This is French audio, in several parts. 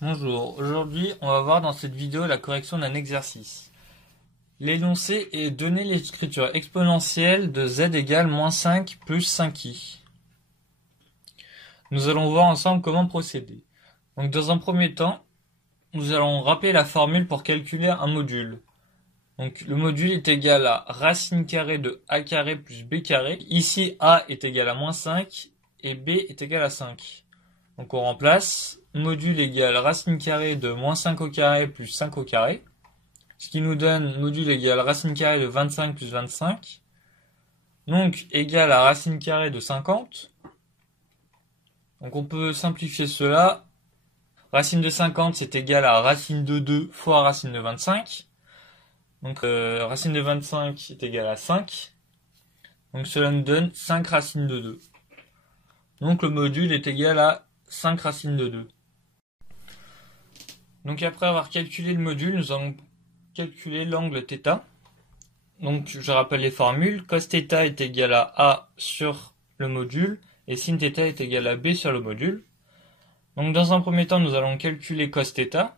Bonjour, aujourd'hui on va voir dans cette vidéo la correction d'un exercice. L'énoncé est donner l'écriture exponentielle de z égale moins 5 plus 5i. Nous allons voir ensemble comment procéder. Donc dans un premier temps, nous allons rappeler la formule pour calculer un module. Donc le module est égal à racine carrée de a carré plus b carré. Ici a est égal à moins 5 et b est égal à 5. Donc on remplace module égale racine carrée de moins 5 au carré plus 5 au carré. Ce qui nous donne module égale racine carrée de 25 plus 25. Donc égal à racine carrée de 50. Donc on peut simplifier cela. Racine de 50 c'est égal à racine de 2 fois racine de 25. Donc racine de 25 est égal à 5. Donc cela nous donne 5 racines de 2. Donc le module est égal à 5 racines de 2. Donc après avoir calculé le module, nous allons calculer l'angle θ. Donc je rappelle les formules. Cos θ est égal à A sur le module et sin θ est égal à B sur le module. Donc dans un premier temps, nous allons calculer cos θ.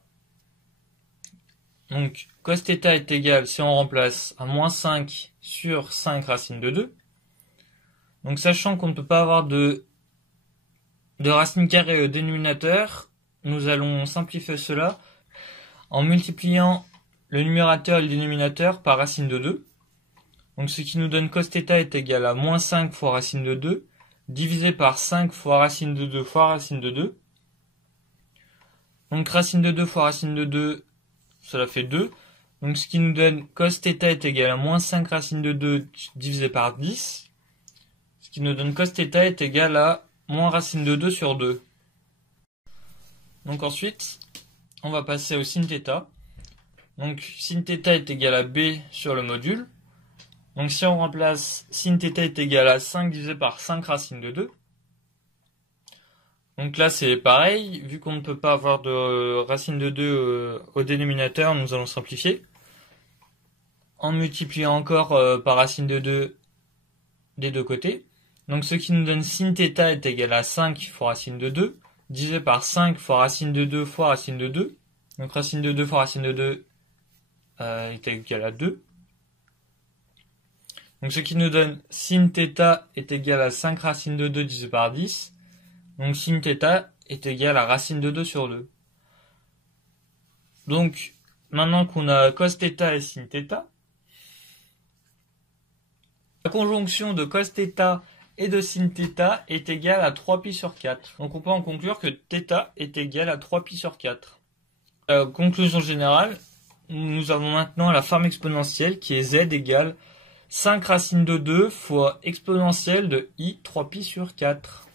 Donc cos θ est égal, si on remplace, à moins 5 sur 5 racine de 2. Donc sachant qu'on ne peut pas avoir de racine carrée au dénominateur, nous allons simplifier cela en multipliant le numérateur et le dénominateur par racine de 2. Donc ce qui nous donne cos θ est égal à moins 5 fois racine de 2, divisé par 5 fois racine de 2 fois racine de 2. Donc racine de 2 fois racine de 2, cela fait 2. Donc ce qui nous donne cos θ est égal à moins 5 racine de 2 divisé par 10. Ce qui nous donne cos θ est égal à moins racine de 2 sur 2. Donc ensuite, on va passer au sin θ. Donc sin θ est égal à B sur le module. Donc si on remplace sin θ est égal à 5 divisé par 5 racine de 2. Donc là c'est pareil, vu qu'on ne peut pas avoir de racine de 2 au dénominateur, nous allons simplifier. En multipliant encore par racine de 2 des deux côtés. Donc ce qui nous donne sin θ est égal à 5 fois racine de 2, divisé par 5 fois racine de 2 fois racine de 2. Donc racine de 2 fois racine de 2 est égal à 2. Donc ce qui nous donne sin θ est égal à 5 racine de 2 divisé par 10. Donc sin θ est égal à racine de 2 sur 2. Donc maintenant qu'on a cos θ et sin θ, la conjonction de cos θ et de sin θ est égale à 3π sur 4. Donc on peut en conclure que θ est égal à 3π sur 4. Conclusion générale, nous avons maintenant la forme exponentielle qui est z égale 5 racine de 2 fois exponentielle de i 3π sur 4.